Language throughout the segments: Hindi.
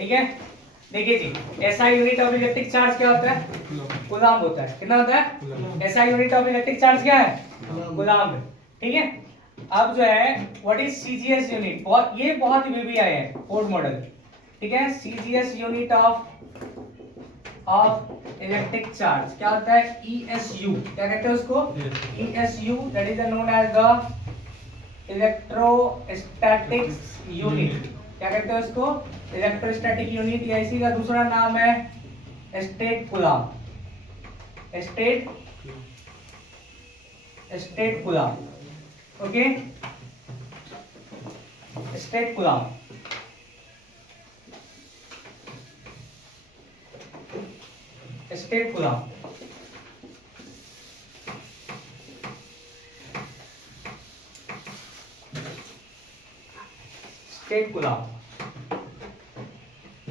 ठीक है, देखिए जी SI unit of electric charge क्या होता है? कूलम्ब होता है। कितना होता है? SI unit of electric charge क्या है? कूलम्ब। ठीक है, अब जो है व्हाट इज सीजीएस यूनिट, ये बहुत वीवीआई है फोर्ड मॉडल। ठीक है, CGS unit of electric charge क्या होता है? ईएसयू। क्या कहते हैं उसको? ESU, that is known as the electrostatics unit. क्या कहते हैं उसको? इलेक्ट्रोस्टैटिक यूनिट, या इसी का दूसरा नाम है state coulomb. State coulomb, okay, state coulomb. State coulomb state coulomb.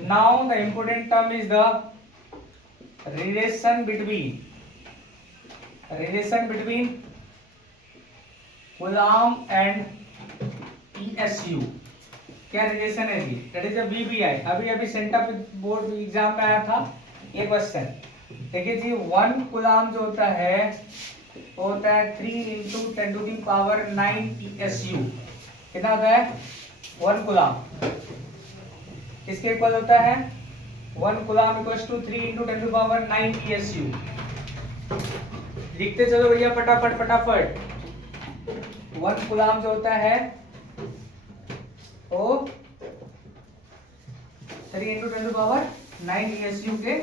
Now the important term is the relation between coulomb and ESU. क्या रिलेशन है जी? That is a VVI. अभी सेंटर बोर्ड एग्जाम में आया था ये क्वेश्चन। देखिए जी 1 कूलम्ब जो होता है वो होता है 3 × 10⁹ ESU। कितना होता है? 1 कूलम्ब किसके इक्वल होता है? 1 कूलम्ब इक्वल्स टू 3 × 10⁹ ESU। लिखते चलो भैया फटाफट। 1 कूलम्ब जो होता है वो 3 × 10⁹ ESU के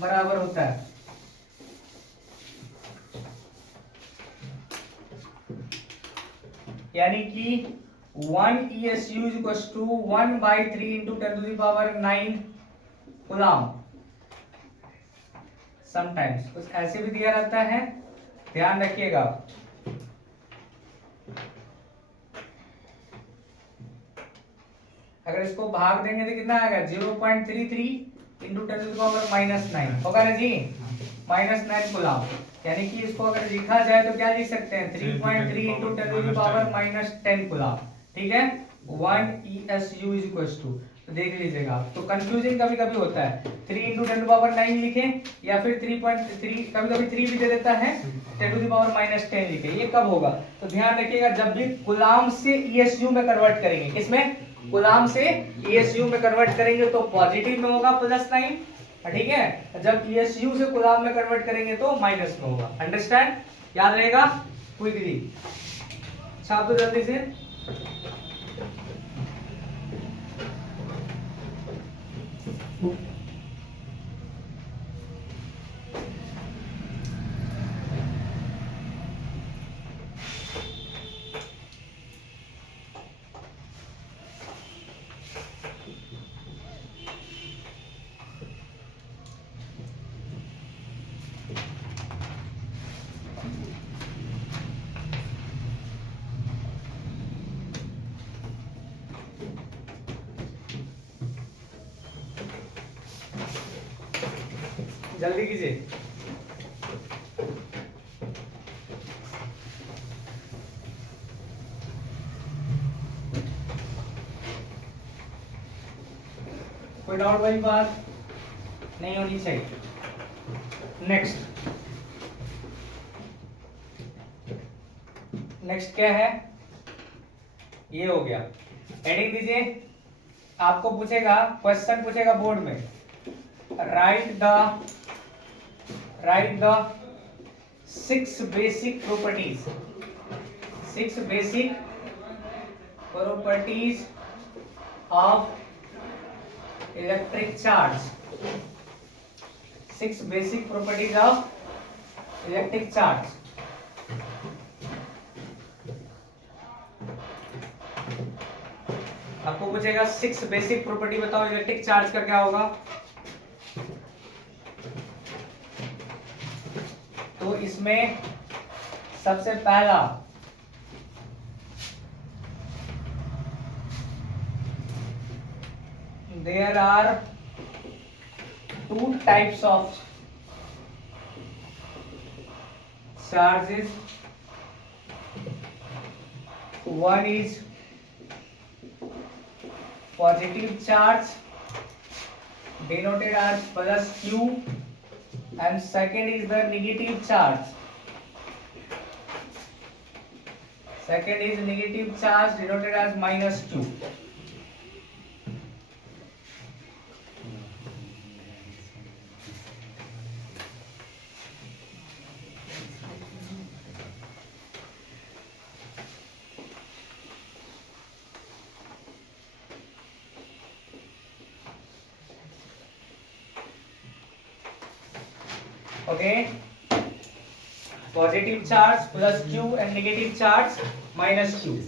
बराबर होता है। यानी कि 1 ESU is equals to 1/3 × 10⁹ coulomb. Sometimes कुछ ऐसे भी दिया रहता है, ध्यान रखिएगा। अगर इसको भाग देंगे तो कितना आएगा? 0.33 × 10⁻⁹ होगा ना जी? -9 कूलम्ब। यानी कि इसको अगर लिखा जाए तो क्या लिख सकते हैं? 3.3 × 10⁻⁻10 कूलम्ब। ठीक है, 1 ESU is equals to, तो देख लीजिएगा। तो कंफ्यूजन कभी कभी होता है, 3 × 10⁻⁹ लिखें या फिर 3.3, कभी कभी 3 भी दे देता है, 10⁻⁻10 लिखें। ये कब होगा? तो ध्यान रखिएगा जब भी कूलम्ब से ESU में कन्वर्ट करेंगे। किसमें? कूलम्ब से ESU में कन्वर्ट करेंगे तो पॉजिटिव में होगा +9। ठीक है, जब ESU से कूलम्ब में कन्वर्ट करेंगे तो माइनस में होगा। अंडरस्टैंड? याद रहेगा क्विकली। छाप दो जल्दी से। जल्दी कीजिए। कोई डाउट वाली बात नहीं होनी चाहिए। नेक्स्ट क्या है? ये हो गया। हेडिंग दीजिए। आपको पूछेगा, क्वेश्चन पूछेगा बोर्ड में, right the 6 basic properties of electric charge. 6 basic properties of electric charge. आपको पूछेगा 6 बेसिक प्रॉपर्टी बताओ इलेक्ट्रिक चार्ज का, क्या होगा? तो इसमें सबसे पहला there are 2 types of charges. One is positive charge denoted as plus q, and second is the negative charge. Second is negative charge denoted as minus q. Okay, positive charge plus q and negative charge minus q.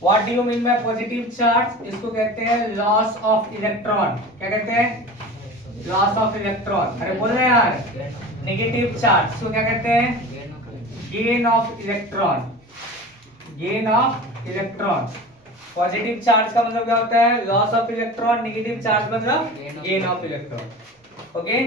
What do you mean by positive charge? इसको कहते हैं लॉस ऑफ इलेक्ट्रॉन. क्या कहते हैं? Loss of electron. अरे बोल रहे यार. नेगेटिव चार्ज इसको क्या कहते हैं? Gain of electron. Gain of electron. Positive charge का मतलब क्या होता है? Loss of electron. Negative charge मतलब गेन ऑफ इलेक्ट्रॉन. ओके,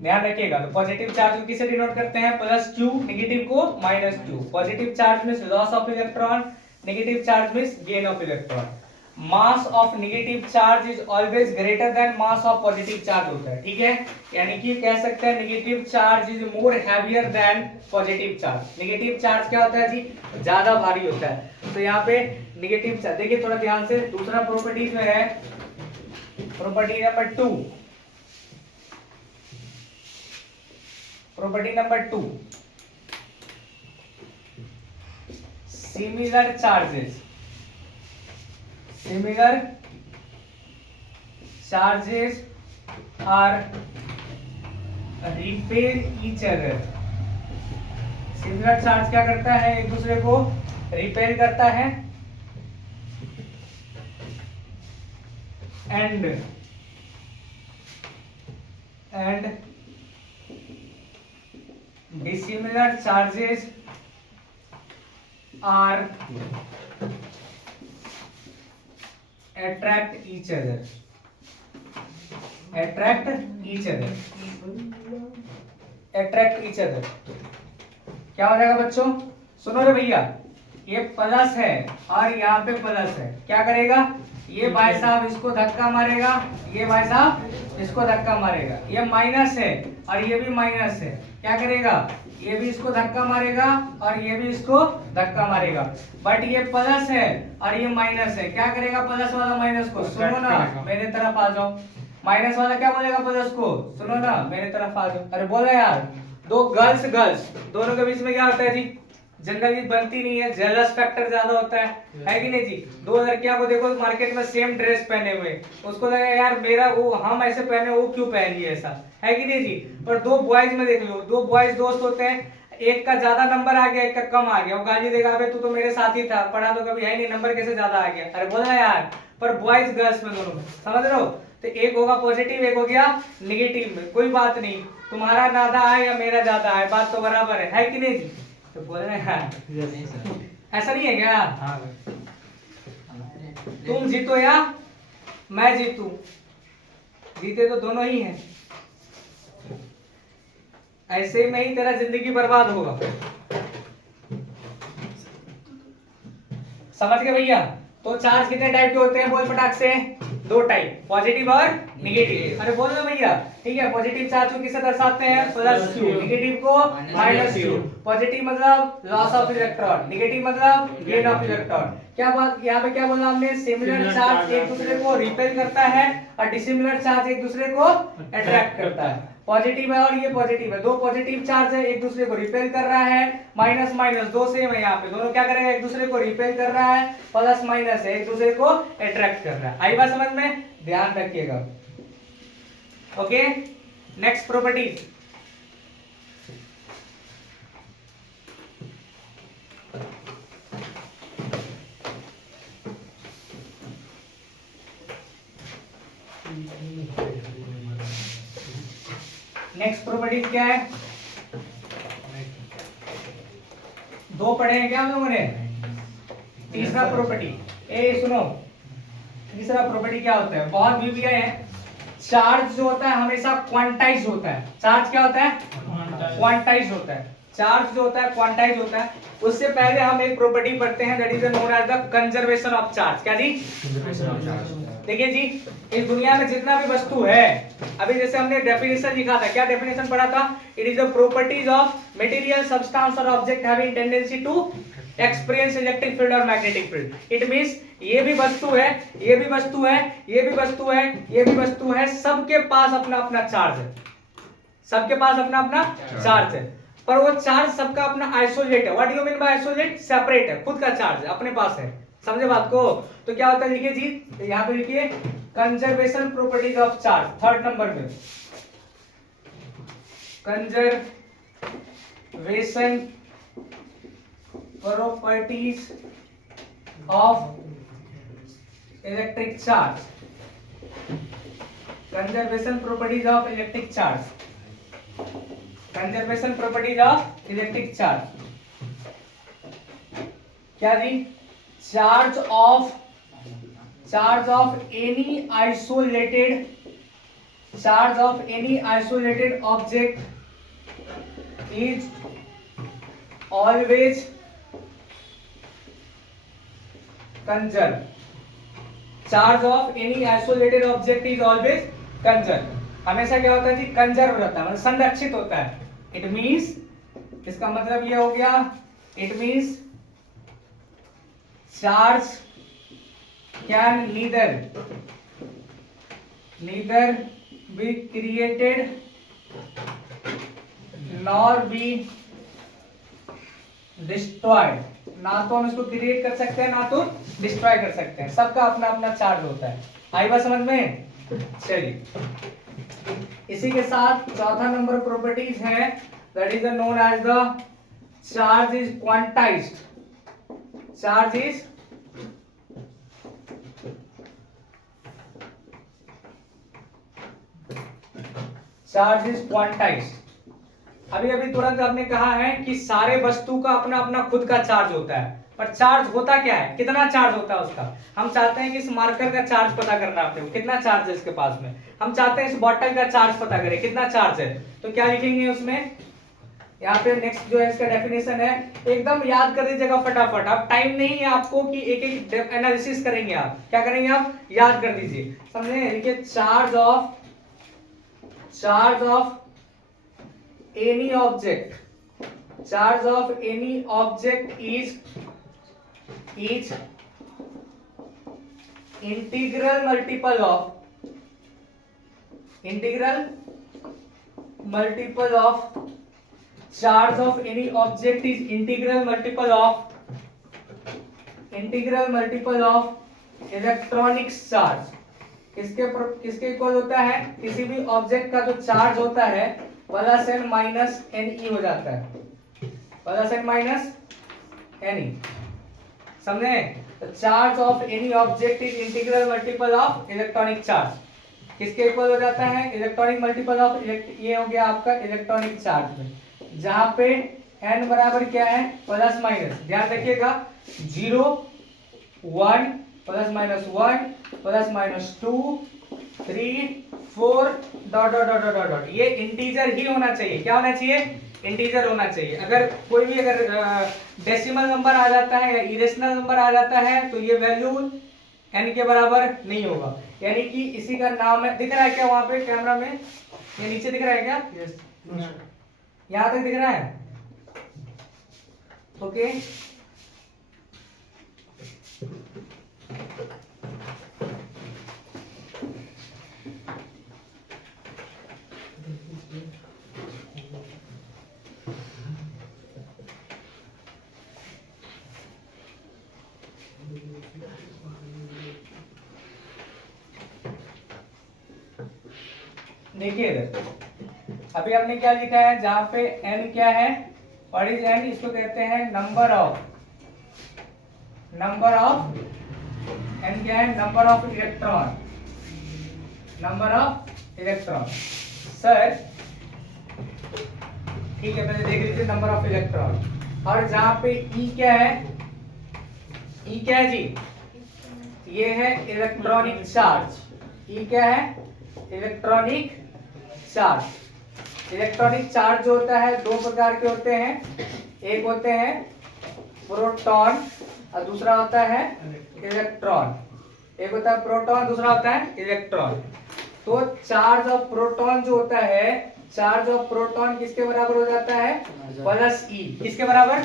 ध्यान रखिएगा. तो पॉजिटिव चार्ज को किसे डिनोट करते हैं? प्लस क्यू, नेगेटिव को minus Q. Positive charge means loss of electron, negative charge means gain of electron. Mass of negative charge is always greater then mass of positive charge होता है. ठीक है, यानी कि कह सकते हैं negative charge is more heavier than positive charge. Negative charge क्या होता है जी? ज्यादा भारी होता है. तो यहाँ पे नेगेटिव चार्ज देखिए थोड़ा ध्यान से. दूसरा प्रॉपर्टीज में है property number 2. Property number 2, similar charges. Similar charges are repel each other. Similar charge क्या करता है? एक दूसरे को रिपेल करता है. and dissimilar charges are attract each other. Attract each other. Attract each other. क्या हो जाएगा बच्चों? सुनो रे भैया, ये प्लस है और यहाँ पे प्लस है. क्या करेगा? ये भाई साहब इसको धक्का मारेगा, ये भाई साहब इसको धक्का मारेगा. ये माइनस है और ये भी माइनस है. क्या करेगा? ये भी इसको धक्का मारेगा और ये भी इसको धक्का मारेगा. बट ये प्लस है और ये माइनस है. क्या करेगा प्लस वाला माइनस को? सुनो ना, मेरे तरफ आ जाओ. माइनस वाला क्या बोलेगा प्लस को? सुनो ना, मेरे तरफ आ जाओ. अरे बोला यार. दो गर्ल्स दोनों के बीच में क्या होता है जी? जनरली बनती नहीं है, जेलस फैक्टर ज्यादा होता है कि नहीं जी? दो लड़कियां को देखो मार्केट में सेम ड्रेस पहने हुए, उसको लगा यार मेरा वो हम ऐसे पहने, वो क्यों पहन रही है ऐसा, है कि नहीं जी? पर दो बॉयज में देख लो, दो बॉयज दोस्त होते हैं, एक का ज्यादा नंबर आ गया, एक का कम आ गया. वो गाली देगा, अबे तू तो मेरे साथ ही था, पढ़ा तो कभी है नहीं, नंबर कैसे ज्यादा आ गया? अरे बोला यार. पर बॉयज गर्ल्स में दोनों में, समझ रहे हो? तो एक होगा पॉजिटिव, एक हो गया निगेटिव में. कोई बात नहीं, तुम्हारा ज्यादा आए या मेरा ज्यादा आए, बात तो बराबर है कि नहीं जी? तो बोल रहे हैं ऐसा नहीं है क्या? तुम जीतो या मैं जीतूं, जीते तो दोनों ही हैं. ऐसे में ही तेरा जिंदगी बर्बाद होगा. समझ गए भैया? तो चार्ज कितने टाइप के होते हैं? बोल फटाक से. दो टाइप, पॉजिटिव और निगेटिव. अरे बोल रहे भैया. ठीक है, पॉजिटिव चार्ज को किससे दर्शाते हैं? Plus Q. निगेटिव को माइनस क्यू. पॉजिटिव मतलब लॉस ऑफ इलेक्ट्रॉन, निगेटिव मतलब गेन ऑफ इलेक्ट्रॉन. क्या बात यहाँ पे क्या बोला हमने? सिमिलर चार्ज एक दूसरे को रिपेल करता है और डिसिमिलर चार्ज एक दूसरे को अट्रैक्ट करता है. पॉजिटिव है और ये पॉजिटिव है, दो पॉजिटिव चार्ज है, एक दूसरे को रिपेल कर रहा है. माइनस माइनस दो सेम है, यहाँ पे दोनों क्या करेगा? एक दूसरे को रिपेल कर रहा है. प्लस माइनस है, एक दूसरे को अट्रैक्ट कर रहा है. आई बात समझ में? ध्यान रखिएगा. Okay, next property. Next property क्या है? दो पढ़े हैं क्या हम लोगों ने? तीसरा प्रॉपर्टी. ए सुनो, तीसरा प्रॉपर्टी क्या होता है? बहुत वीवीआई है, चार्ज जो होता है हमेशा क्वांटाइज होता है। चार्ज क्या होता है? क्वांटाइज होता है। चार्ज जो होता है क्वांटाइज होता है। उससे पहले हम एक प्रॉपर्टी पढ़ते हैं, that is known as the conservation of charge. क्या जी? देखिए जी, इस दुनिया में जितना भी वस्तु है, अभी जैसे हमने डेफिनेशन लिखा था, क्या डेफिनेशन पढ़ा था? It is the properties of material, substance और object having tendency to experience electric field और मैग्नेटिक फील्ड। इट मींस ये भी वस्तु है, ये भी वस्तु है, ये भी वस्तु है, ये भी वस्तु है, सबके पास अपना अपना चार्ज है। सबके पास अपना अपना चार्ज है, पर वो चार्ज सबका अपना आइसोलेट है। What do you mean bye isolate? Separate है, खुद का चार्ज है, अपने पास है। समझे बात को? तो क्या होता है, लिखिए जी, तो यहाँ पे लिखिए conservation properties of charge, third number में conservation properties of electric charge, conservation properties of electric charge, conservation properties of electric charge। क्या जी? charge of any isolated object is always conserve. Charge of any isolated object is always conserve. हमेशा क्या होता है जी? कंजर्व रहता है, मतलब संरक्षित होता है। इट मींस, इसका मतलब ये हो गया, it means charge can neither be created nor be destroyed. ना तो हम इसको क्रिएट कर सकते हैं, ना तो डिस्ट्रॉय कर सकते हैं। सबका अपना अपना चार्ज होता है। आई बात समझ में? चलिए, इसी के साथ चौथा नंबर प्रॉपर्टीज है, that is known as the charge is quantised. Charge is quantised. अभी अभी तुरंत आपने कहा है कि सारे वस्तु का अपना अपना खुद का चार्ज होता है, पर चार्ज होता क्या है? कितना चार्ज होता है उसका? हम चाहते हैं कि इस मार्कर का चार्ज पता करना है आपने, कितना चार्ज है इसके पास में। हम चाहते हैं इस बॉटल का चार्ज पता करें, कितना चार्ज है। तो क्या लिखेंगे उसमें? यहाँ पे नेक्स्ट जो है इसका डेफिनेशन है, एकदम याद कर दीजिएगा फटाफट। आप टाइम नहीं है आपको कि एक एक एनालिसिस करेंगे। आप क्या करेंगे? आप याद कर दीजिए, समझे? देखिए, charge of any object is integral multiple of charge of any object is integral multiple of electronic charge। किसके इक्वल होता है? किसी भी ऑब्जेक्ट का जो चार्ज होता है plus n minus n e हो जाता है, plus n minus n e. समझे? तो charge of any object is integral multiple of electronic charge. किसके इक्वल हो जाता है? इलेक्ट्रॉनिक मल्टीपल ऑफ ये हो गया आपका इलेक्ट्रॉनिक चार्ज में, जहां पे एन बराबर क्या है? Plus minus. ध्यान रखिएगा, 0 1 plus minus 1 plus minus 2 3 4 dot dot dot dot dot. ये इंटीजर ही होना चाहिए। क्या होना चाहिए? इंटीजर होना चाहिए। अगर कोई भी डेसिमल नंबर आ जाता है या इरेशनल नंबर आ जाता है तो ये वैल्यू n के बराबर नहीं होगा। यानी कि इसी का नाम है, दिख रहा है क्या वहां पे कैमरा में? ये नीचे दिख रहा है क्या? यहाँ तक दिख रहा है? ओके, देखिए इधर अभी हमने क्या लिखा है, जहां पे n क्या है? What is n? इसको कहते हैं नंबर ऑफ n क्या है? Number of electron. सर ठीक है, पहले देख लीजिए नंबर ऑफ इलेक्ट्रॉन। और जहां पे E क्या है? E क्या है जी? ये है इलेक्ट्रॉनिक चार्ज। E क्या है? Electronic charge. इलेक्ट्रॉनिक चार्ज जो होता है दो प्रकार के होते हैं, एक होते हैं प्रोटॉन और दूसरा होता है इलेक्ट्रॉन। एक होता है प्रोटॉन, दूसरा होता है इलेक्ट्रॉन। तो चार्ज ऑफ प्रोटॉन जो होता है, चार्ज ऑफ प्रोटॉन किसके बराबर हो जाता है? प्लस ई। किसके बराबर?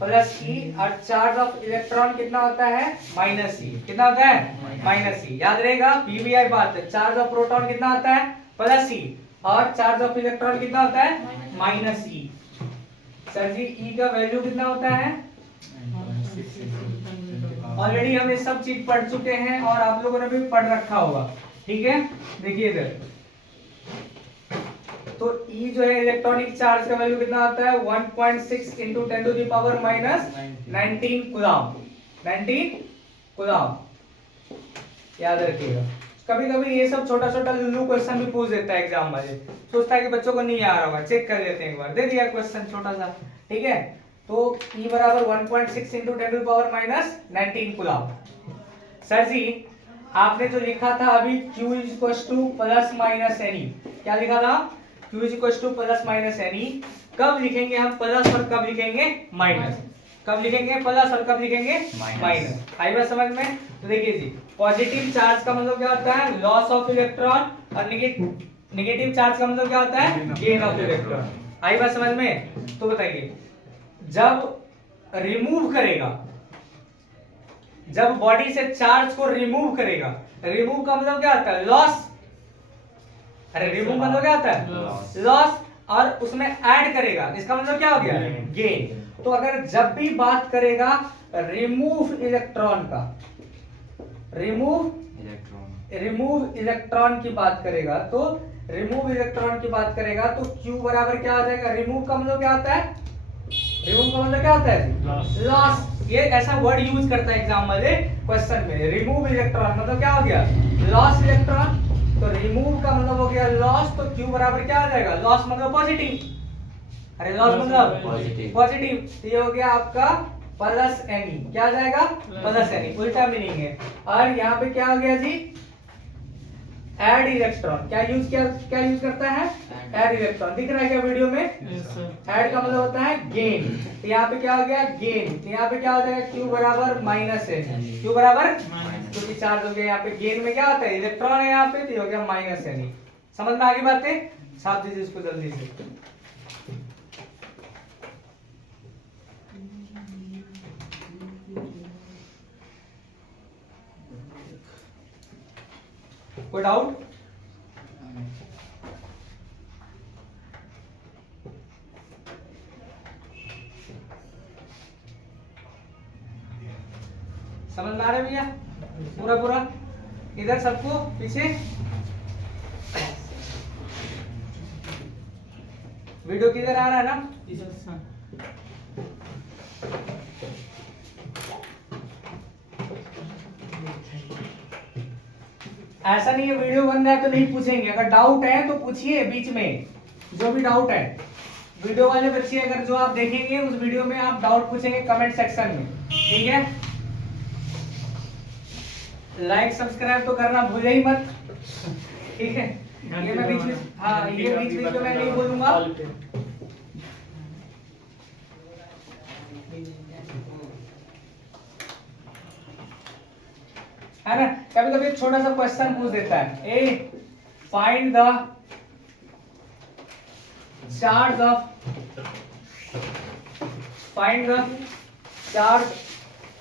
प्लस ई। और चार्ज ऑफ इलेक्ट्रॉन कितना होता है? माइनस ई। कितना होता है? माइनस ई। याद रहेगा, पीवीआई बात है। चार्ज ऑफ प्रोटॉन कितना होता है? प्लस ई। और चार्ज ऑफ इलेक्ट्रॉन कितना होता है? माइनस ई। सर जी ई का वैल्यू कितना होता है? ऑलरेडी हम ये सब चीज पढ़ चुके हैं और आप लोगों ने भी पढ़ रखा होगा। ठीक है, देखिए इधर तो E जो है इलेक्ट्रॉनिक चार्ज का वैल्यू कितना आता है? 1.6 into 10 to the power minus 19 coulomb. 19 coulomb, याद रखिएगा। कभी कभी ये सब छोटा छोटा लुल्लू क्वेश्चन भी पूछ देता है एग्जाम वाले, सोचता है कि बच्चों को नहीं आ रहा होगा, चेक कर लेते हैं एक बार। दे दिया क्वेश्चन छोटा सा, ठीक है। तो E बराबर 1.6 into 10 to the power minus 19 coulomb. Sir ji आपने जो लिखा था अभी Q is equal to plus minus any, क्या लिखा था? Q is equal to plus minus any. कब लिखेंगे हम प्लस और कब लिखेंगे माइनस? कब लिखेंगे प्लस और कब लिखेंगे माइनस? आई बात समझ में? तो देखिए जी, पॉजिटिव चार्ज का मतलब क्या होता है? Loss of electron. और नेगेटिव चार्ज का मतलब क्या होता है? Gain of electron. आई बात समझ में? तो बताइए, जब रिमूव करेगा, जब बॉडी से चार्ज को रिमूव करेगा, रिमूव का मतलब क्या होता है? लॉस। अरे रिमूव मतलब क्या होता है? लॉस। और उसमें ऐड करेगा, इसका मतलब क्या हो गया? गेन। तो अगर जब भी बात करेगा रिमूव इलेक्ट्रॉन का, रिमूव इलेक्ट्रॉन की बात करेगा, तो रिमूव इलेक्ट्रॉन की बात करेगा तो Q बराबर क्या हो जाएगा? रिमूव का मतलब क्या होता है? रिमूव का मतलब क्या होता है? लॉस। ये ऐसा वर्ड यूज करता है एग्जाम वाले क्वेश्चन में। रिमूव इलेक्ट्रॉन मतलब क्या हो गया? Loss electron. तो रिमूव का मतलब हो गया लॉस, तो Q बराबर क्या आ जाएगा? लॉस मतलब पॉजिटिव। अरे लॉस मतलब पॉजिटिव। तो ये हो गया आपका प्लस एनी। क्या आ जाएगा? Plus any. उल्टा मीनिंग है। और यहाँ पे क्या हो गया जी? Add electron. क्या यूज करता है? Add electron. दिख रहा है क्या वीडियो में? ऐड का मतलब होता है गेन। तो यहाँ पे क्या हो गया? गेन। तो यहाँ पे क्या हो जाएगा? Q बराबर माइनस एनी। Q बराबर, क्योंकि चार्ज हो गया यहाँ पे, गेन में क्या होता है? इलेक्ट्रॉन है यहाँ पे, तो हो गया माइनस एनी। समझ में आ गई बातें? छाप दीजिए इसको जल्दी से। कोई डाउट? समझ में आ रहा है भैया? पूरा पूरा इधर सबको पीछे वीडियो किधर आ रहा है ना? ऐसा नहीं है वीडियो बन रहा है तो नहीं पूछेंगे, अगर डाउट है तो पूछिए बीच में, जो भी डाउट है। वीडियो वाले बच्चे अगर जो आप देखेंगे उस वीडियो में आप डाउट पूछेंगे कमेंट सेक्शन में, ठीक है। लाइक सब्सक्राइब तो करना भूले ही मत, ठीक है। ये मैं बीच में, हाँ ये बीच में मैं नहीं बोलूंगा। है ना, कभी कभी एक छोटा सा क्वेश्चन पूछ देता है, A find the charge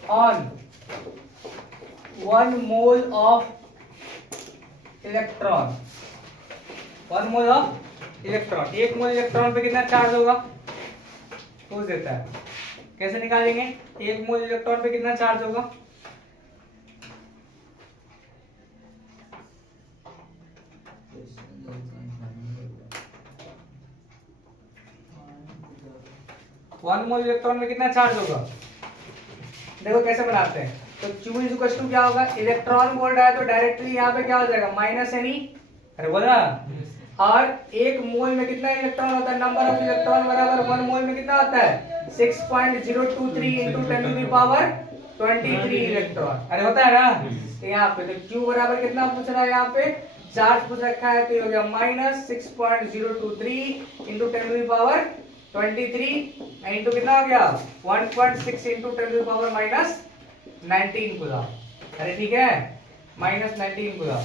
on 1 mole of electron. 1 mole of electron, 1 mole electron पे कितना चार्ज होगा पूछ देता है। कैसे निकालेंगे? 1 मोल इलेक्ट्रॉन पे कितना चार्ज होगा? वन मोल इलेक्ट्रॉन में कितना चार्ज होगा? देखो कैसे बनाते हैं। तो Q इज इक्वल टू क्या होगा? इलेक्ट्रॉन बोल रहा है तो डायरेक्टली यहाँ पे क्या हो जाएगा? Minus any. अरे बोला। और 1 मोल में कितना इलेक्ट्रॉन होता है? नंबर ऑफ इलेक्ट्रॉन बराबर 1 मोल में कितना होता है? 6.023 into 10 to the power 23 electron. अरे होता है ना। तो यहाँ पे तो Q बराबर कितना पूछ रहा है यहाँ पे? चार्ज पूछ रखा है तो ये हो गया minus 6.023 into 10 to the power 23 into कितना हो गया 1.6 into 10 to the power minus 19 coulomb. अरे ठीक है, माइनस 19 कूलम।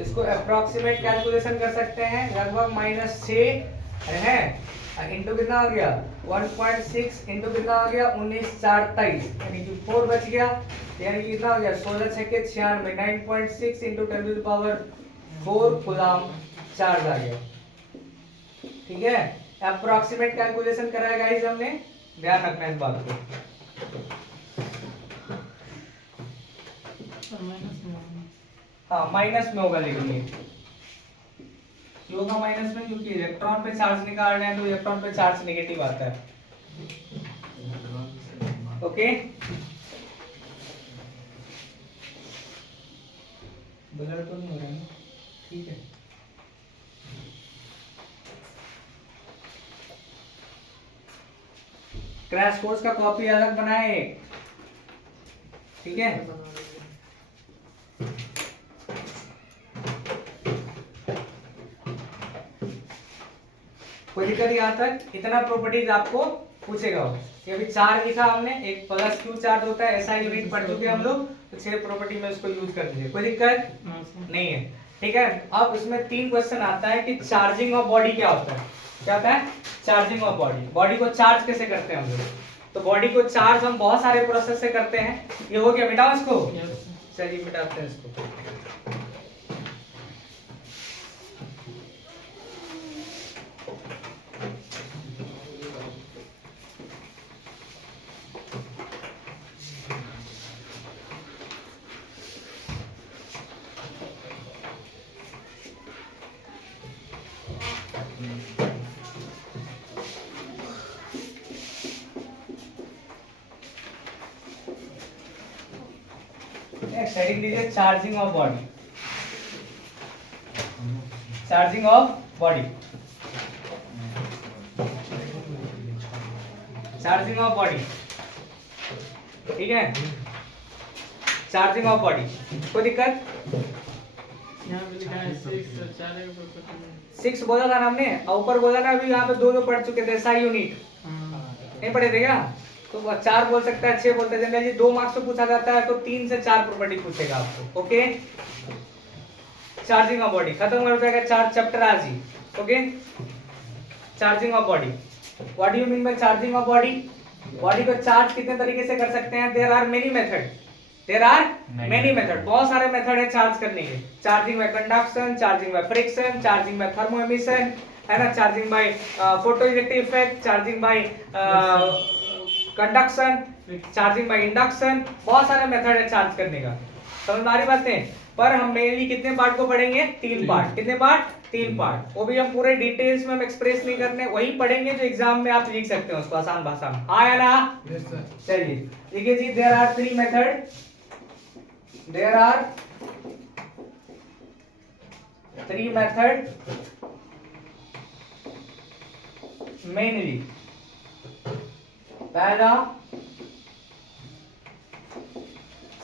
इसको अप्रोक्सीमेट कैलकुलेशन कर सकते हैं, लगभग -6 है इंटू कितना आ गया 1.6 इंटू कितना आ गया 19 4 23 यानी कि 4 बच गया, यानी कि कितना हो गया 16 6 96 9.6 into 10 to the power 4 coulomb charge आ गया। ठीक है, अप्रोक्सीमेट कैलकुलेशन कराया गाइस हमने, ध्यान रखना इस बात को। हाँ माइनस में होगा, लेकिन ये होगा माइनस में क्योंकि इलेक्ट्रॉन पे चार्ज निकाल रहे हैं तो इलेक्ट्रॉन पे चार्ज नेगेटिव आता है। ओके, ब्लर तो नहीं हो रहा है, ठीक है। क्रैश कोर्स का कॉपी अलग बनाए, ठीक है। कोई दिक्कत यहाँ तक? इतना प्रॉपर्टीज आपको पूछेगा वो। ये अभी 4 लिखा हमने, एक प्लस क्यू चार्ज होता है, ऐसा यूनिट पढ़ चुके हम लोग, तो 6 प्रॉपर्टी में इसको यूज कर दीजिए, कोई दिक्कत नहीं है। ठीक है, अब इसमें 3 क्वेश्चन आता है कि चार्जिंग ऑफ बॉडी क्या होता है। क्या होता है? Charging of body. बॉडी को चार्ज कैसे करते हैं हम लोग? तो बॉडी को चार्ज हम बहुत सारे प्रोसेस से करते हैं। ये हो गया, मिटाओ इसको। चलिए मिटाते हैं इसको। हेडिंग दीजिए charging of body. Charging of body, charging of body, ठीक है। चार्जिंग ऑफ बॉडी, कोई दिक्कत? 6 बोला था ना हमने, और ऊपर बोला ना, अभी यहाँ पे 2 पढ़ चुके थे, SI यूनिट नहीं पढ़े थे क्या? तो 4 बोल सकता है, 6 बोलते हैं। जनरल जी 2 मार्क्स से पूछा जाता है तो 3 से 4 प्रॉपर्टी पूछेगा आपको। ओके, चार्जिंग ऑफ बॉडी खत्म हो जाएगा, 4 चैप्टर आज ही। Okay, charging of body, what do you mean by charging of body? Body को चार्ज कितने तरीके से कर सकते हैं? There are many method, there are many method, बहुत सारे मेथड है चार्ज करने के। Charging by conduction, charging by friction, charging by thermo emission, है ना, charging by photo electric effect, charging by conduction, charging by induction, बहुत सारे मेथड है चार्ज करने का। समझ में आ रही बातें? पर हम मेनली कितने पार्ट को पढ़ेंगे? 3 पार्ट। कितने पार्ट? 3 पार्ट। वो भी हम पूरे डिटेल्स में हम एक्सप्रेस नहीं करने, वही पढ़ेंगे जो एग्जाम में आप लिख सकते हो उसको आसान भाषा में। आया ना? चलिए देखिए जी, there are 3 method, there are 3 method mainly. पहला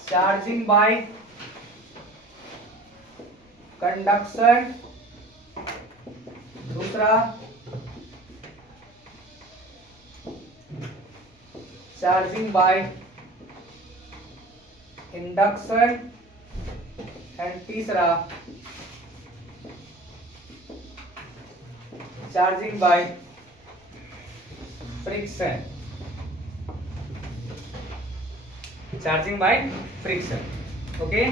चार्जिंग बाय कंडक्शन, दूसरा चार्जिंग बाय इंडक्शन, एंड तीसरा charging by friction. Charging by friction, okay.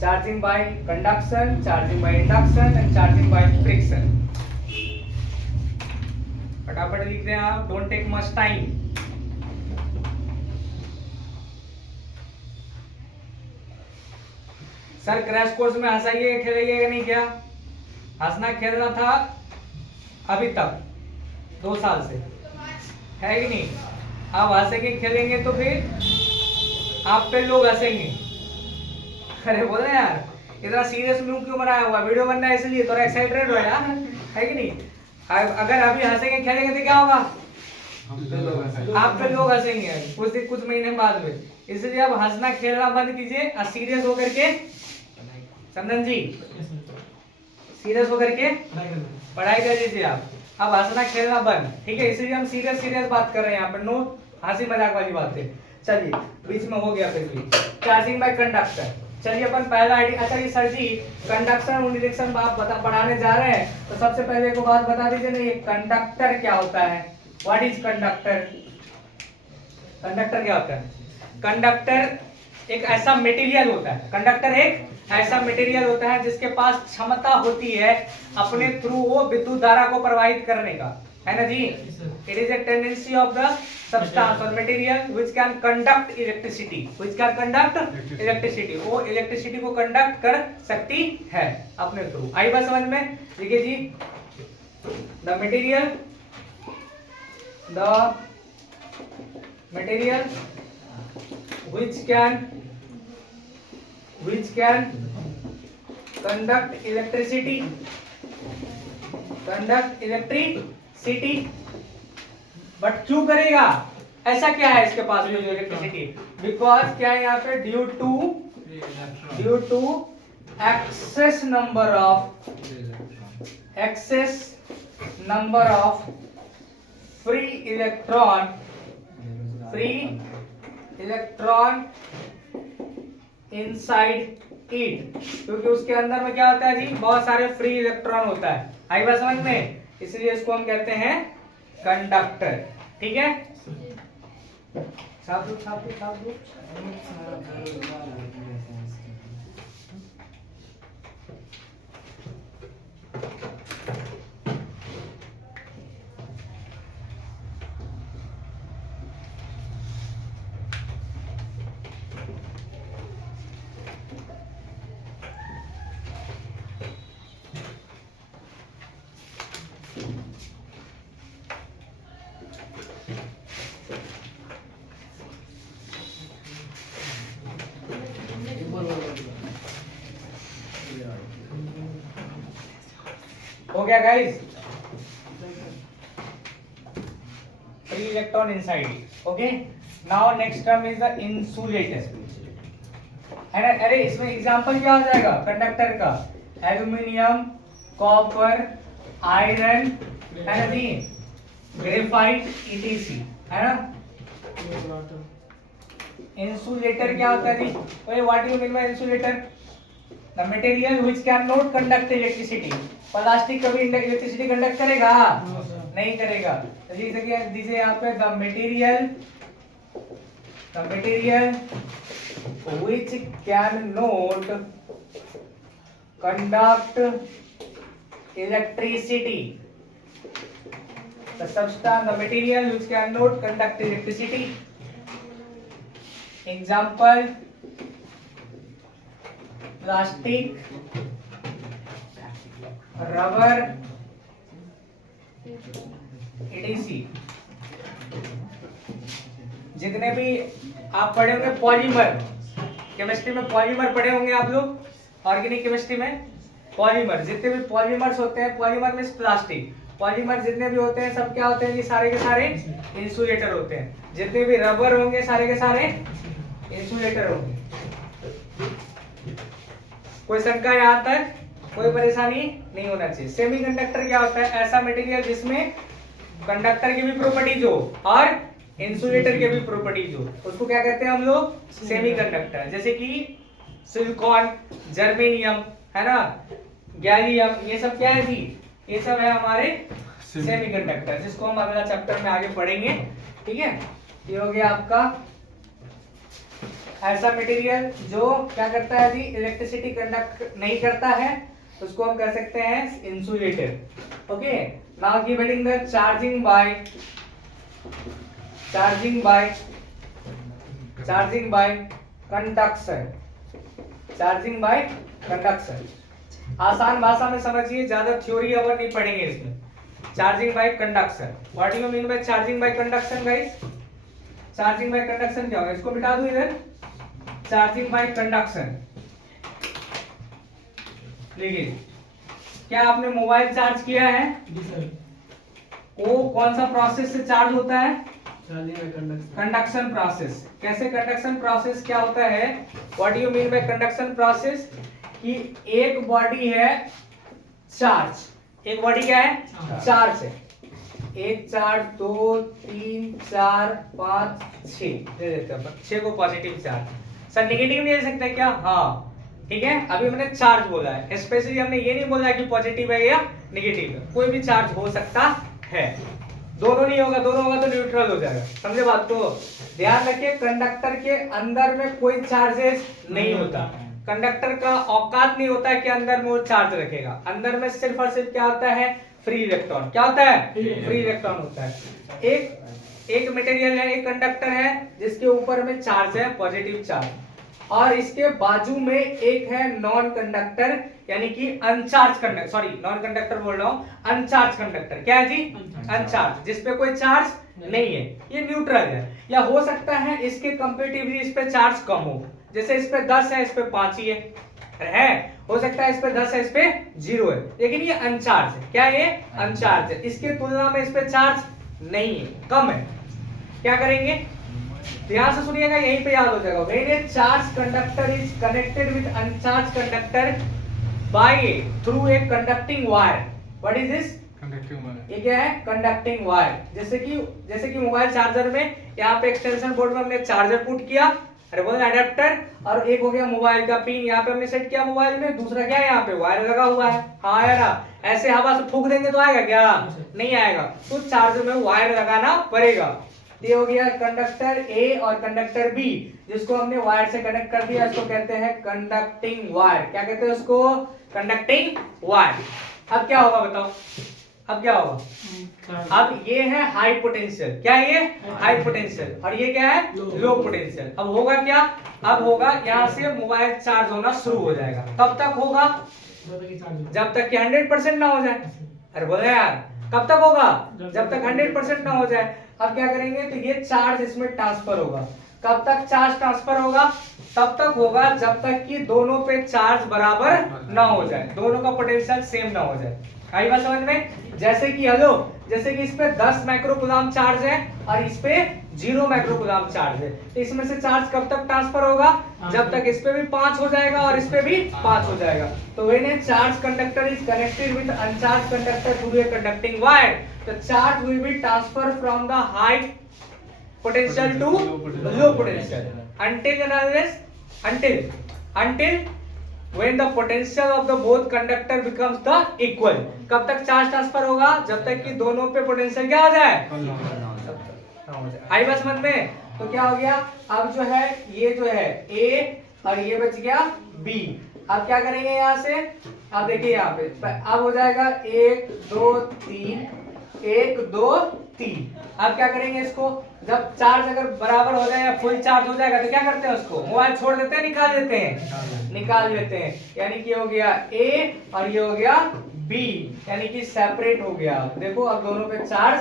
Charging by conduction, charging by induction and charging by friction. फटाफट लिख दें आप, don't take much time. Sir crash course में हंसाइए, खेलेंगे नहीं क्या? हंसना खेलना था अभी तक 2 साल से, है कि नहीं? आप हंसेंगे खेलेंगे तो फिर आप पे लोग हंसेंगे। अरे बोले यार, इतना सीरियस मुंह क्यों बनाया हुआ? वीडियो बनना है इसलिए, थोड़ा एक्साइटेड हो यार, है कि नहीं? अगर अभी हंसेंगे खेलेंगे तो क्या होगा? आप पे लोग हंसेंगे कुछ महीने बाद में, इसलिए अब हंसना खेलना बंद कीजिए और सीरियस होकर के, चंदन जी सीरियस होकर के पढ़ाई कर लीजिए आप। अब हंसना खेलना बंद, ठीक है? इसलिए हम सीरियस बात कर रहे हैं यहाँ पर, नो हंसी मजाक वाली बातें। चलिए बीच में हो गया फिर भी। चार्जिंग बाय कंडक्टर, चलिए अपन पहला आइडिया। अच्छा ये सर जी कंडक्शन और इंडक्शन आप पढ़ाने जा रहे हैं, तो सबसे पहले एक बात बता दीजिए ना, ये कंडक्टर क्या होता है? What is conductor? कंडक्टर क्या होता है? कंडक्टर एक ऐसा मटेरियल होता है, कंडक्टर एक ऐसा मटेरियल होता है जिसके पास क्षमता होती है अपने थ्रू वो विद्युत धारा को प्रवाहित करने का, है ना जी? It is a tendency of the substance और material which can conduct electricity, which can conduct electricity, वो इलेक्ट्रिसिटी को कंडक्ट कर सकती है अपने थ्रू। आई बात समझ में? देखिए जी, the material which can conduct electricity but क्यों करेगा? ऐसा क्या है इसके पास में जो इलेक्ट्रिसिटी? बिकॉज क्या है यहाँ पे, due to excess number of free electron inside it, क्योंकि उसके अंदर में क्या होता है जी, बहुत सारे फ्री इलेक्ट्रॉन होता है। आई बात समझ में? इसलिए इसको हम कहते हैं कंडक्टर, ठीक है? साफ दो। हो गया guys? Free electron inside it. Okay, now next term is the insulator, है ना? अरे इसमें एग्जांपल क्या हो जाएगा कंडक्टर का? एल्यूमिनियम, कॉपर, आयरन, है ना जी, ग्रेफाइट, ईटीसी, है ना? इंसुलेटर क्या होता है जी? What do you mean by insulator? The material which can not conduct electricity. Plastic कभी इलेक्ट्रिसिटी कंडक्ट करेगा? नहीं करेगा। तो दीजिए यहाँ पे the material which cannot conduct electricity, the substance, the material which cannot conduct electricity. Example, plastic, rubber, etc. जितने भी आप पढ़े होंगे पॉलीमर, केमिस्ट्री में पॉलीमर पढ़े होंगे आप लोग, ऑर्गेनिक केमिस्ट्री में पॉलीमर, जितने भी पॉलीमर्स होते हैं, पॉलीमर मींस प्लास्टिक, पॉलीमर जितने भी होते हैं सब क्या होते हैं? ये सारे के सारे इंसुलेटर होते हैं। जितने भी रबर होंगे सारे के सारे इंसुलेटर होंगे। कोई शंका यहाँ तक? कोई परेशानी नहीं होना चाहिए। सेमीकंडक्टर क्या होता है? ऐसा मटेरियल जिसमें कंडक्टर की भी प्रॉपर्टीज हो और इंसुलेटर के भी प्रॉपर्टीज हो, उसको क्या कहते हैं हम लोग? सेमीकंडक्टर। जैसे कि सिलिकॉन, जर्मेनियम, है ना, गैलियम, ये सब क्या है जी? ये सब है हमारे सेमीकंडक्टर, जिसको हम अगला चैप्टर में आगे पढ़ेंगे, ठीक है? ये हो गया आपका ऐसा मटेरियल जो क्या करता है जी? इलेक्ट्रिसिटी कंडक्ट नहीं करता है, उसको हम कह सकते हैं insulator. Okay, now giving the charging by conduction. आसान भाषा में समझिए, ज्यादा थ्योरी अब नहीं पढ़ेंगे इसमें। Charging by conduction, what do you mean by charging by conduction guys? Charging by conduction क्या होगा? इसको मिटा दूं इधर। चार्जिंग बाय कंडक्शन, देखिए, क्या आपने मोबाइल चार्ज किया है? जी सर। वो कौन सा प्रोसेस से चार्ज होता है? कंडक्शन। Conduction process. कैसे कंडक्शन प्रोसेस क्या होता है? What you mean bye conduction process? कि एक बॉडी है चार्ज, एक बॉडी क्या है? चार्ज है। एक चार्ज, 2 3 4 5 6 दे देते हैं, 6 को पॉजिटिव चार्ज। सर नेगेटिव नहीं दे सकते क्या? हाँ ठीक है, अभी मैंने चार्ज बोला है, स्पेशली हमने ये नहीं बोला कि पॉजिटिव है या नेगेटिव है, कोई भी चार्ज हो सकता है। दोनों नहीं होगा, दोनों होगा तो न्यूट्रल हो जाएगा। समझे बात को? ध्यान रखिए, कंडक्टर के अंदर में कोई चार्जेस नहीं होता। कंडक्टर का औकात नहीं होता है कि अंदर में वो चार्ज रखेगा। अंदर में सिर्फ और सिर्फ क्या होता है? Free electron. क्या होता है? फ्री इलेक्ट्रॉन होता है। एक मटेरियल है, एक कंडक्टर है जिसके ऊपर में चार्ज है, पॉजिटिव चार्ज, और इसके बाजू में एक है नॉन कंडक्टर, यानी कि अनचार्ज कंडक्टर, सॉरी नॉन कंडक्टर बोल रहा हूं, अनचार्ज कंडक्टर। क्या है जी? अनचार्ज, जिसपे कोई चार्ज नहीं है, ये न्यूट्रल है। या हो सकता है इसके कंपैरेटिवली इस पे चार्ज कम हो, जैसे इस पे 10 है, इस पे 5 ही है। हो सकता है इस पे 10 है, इस पे 0 है, लेकिन ये अनचार्ज है। क्या ये? अनचार्ज है। इसके तुलना में इस पे चार्ज नहीं है, कम है। क्या करेंगे? ध्यान से सुनिएगा, यहीं पे याद हो जाएगा। When a charge conductor is connected with uncharge conductor by through a conducting wire. What is this? Conducting wire. ये क्या है? Conducting wire. जैसे कि मोबाइल चार्जर में यहाँ पे एक्सटेंशन बोर्ड में हमने चार्जर पुट किया, अरे बोल अडेप्टर, और एक हो गया मोबाइल का पिन यहाँ पे हमने सेट किया मोबाइल में, दूसरा क्या है? यहाँ पे वायर लगा हुआ है। हाँ यार, ऐसे हवा से फूंक देंगे तो आएगा क्या? नहीं आएगा। तो चार्जर में वायर लगाना पड़ेगा। ये हो गया कंडक्टर ए और कंडक्टर बी, जिसको हमने वायर से कनेक्ट कर दिया, इसको कहते हैं कंडक्टिंग वायर। क्या कहते हैं उसको? Conducting wire. अब क्या होगा बताओ? अब क्या होगा? अब ये है हाई पोटेंशियल। क्या है ये? High potential. और ये क्या है? Low potential. अब होगा क्या? अब होगा यहाँ से मोबाइल चार्ज होना शुरू हो जाएगा। कब तक होगा? जब तक कि 100% ना हो जाए। अरे बोले यार, कब तक होगा? जब तक 100% ना हो जाए। अब क्या करेंगे? तो ये चार्ज इसमें ट्रांसफर होगा। कब तक चार्ज ट्रांसफर होगा? तब तक होगा जब तक कि दोनों पे चार्ज बराबर ना हो जाए, दोनों का पोटेंशियल सेम ना हो जाए। आई बात समझ में? जैसे कि हेलो, जैसे कि इस पे 10 माइक्रोकूलम चार्ज है और इस पे 0 माइक्रोकूलम चार्ज है, तो इसमें से चार्ज कब तक ट्रांसफर होगा? जब तक इस पे भी 5 हो जाएगा और इस पे भी 5 हो जाएगा। तो when a charge conductor is connected with uncharge conductor through a conducting wire, the charge will be transfer from the high potential to low potential until when the potential of the both conductor becomes the equal। कब तक चार्ज ट्रांसफर होगा? जब तक कि दोनों पे पोटेंशियल क्या हो जाए? आई बात समझ में? तो क्या हो गया? अब जो है ये जो है A और ये बच गया B। अब क्या करेंगे यहाँ से? अब देखिए यहाँ पे अब हो जाएगा 1 2 3 1 2 3। अब क्या करेंगे इसको? जब चार्ज अगर बराबर हो जाए या फुल चार्ज हो जाएगा तो क्या करते हैं? उसको मोबाइल छोड़ देते हैं, निकाल देते हैं, निकाल लेते हैं। यानी कि हो गया A और ये हो गया B, यानी कि सेपरेट हो गया। देखो अब दोनों पे चार्ज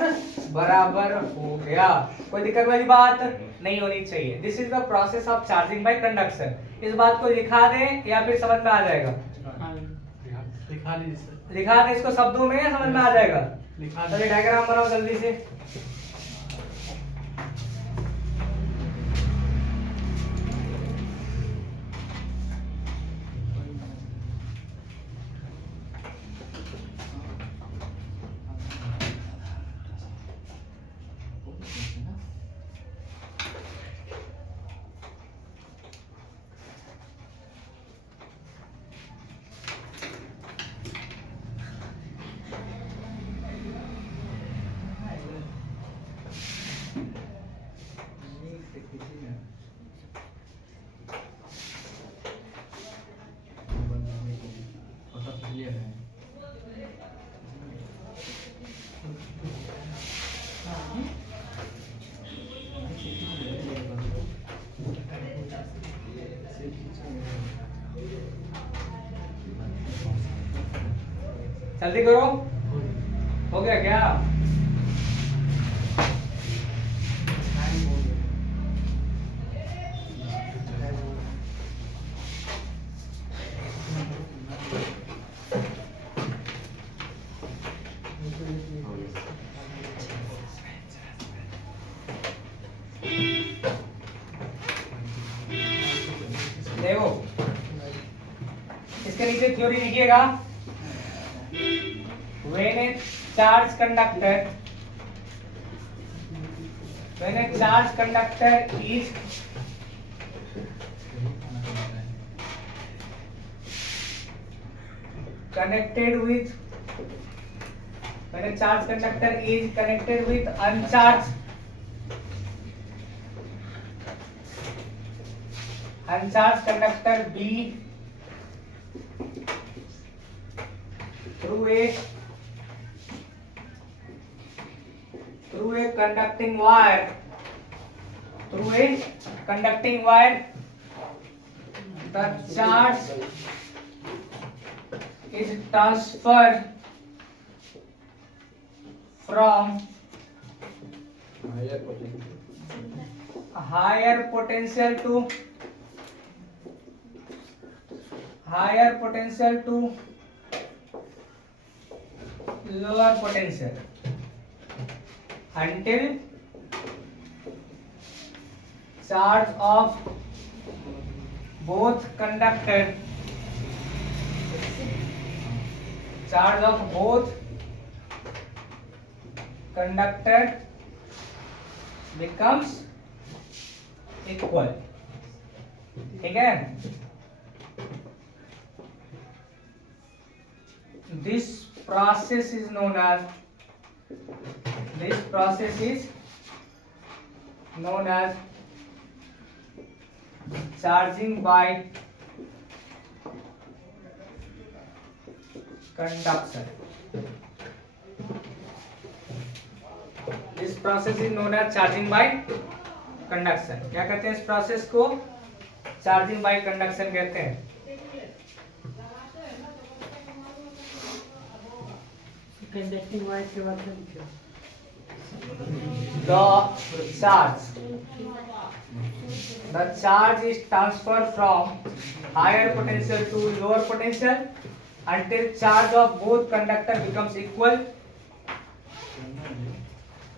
बराबर हो गया। कोई दिक्कत वाली बात नहीं होनी चाहिए। This is the process of charging by conduction. इस बात को लिखा दें या फिर समझ में आ जाएगा? लिखा दें इसको शब्दों में या समझ में आ जाएगा? चलिए डायग्राम बनाओ जल्दी से। जल्दी करो। हो गया क्या? से थ्योरी लिखिएगा। When a charged conductor is connected with uncharged conductor B through a conducting wire, the charge is transferred from higher potential to lower potential until charge of both conductor becomes equal। ठीक है। This process is known as charging by conduction। This process is known as charging by conduction। क्या कहते हैं इस प्रोसेस को? चार्जिंग बाय कंडक्शन कहते हैं। कंडक्टिंग वायर के बाद क्या? The charge is transferred from higher potential to lower potential until charge of both conductor becomes equal।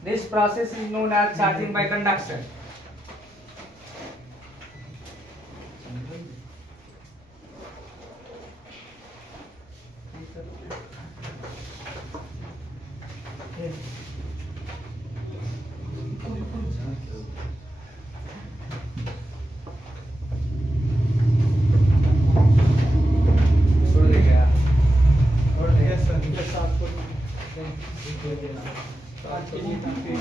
This process is known as charging by conduction। आज के लिए काफी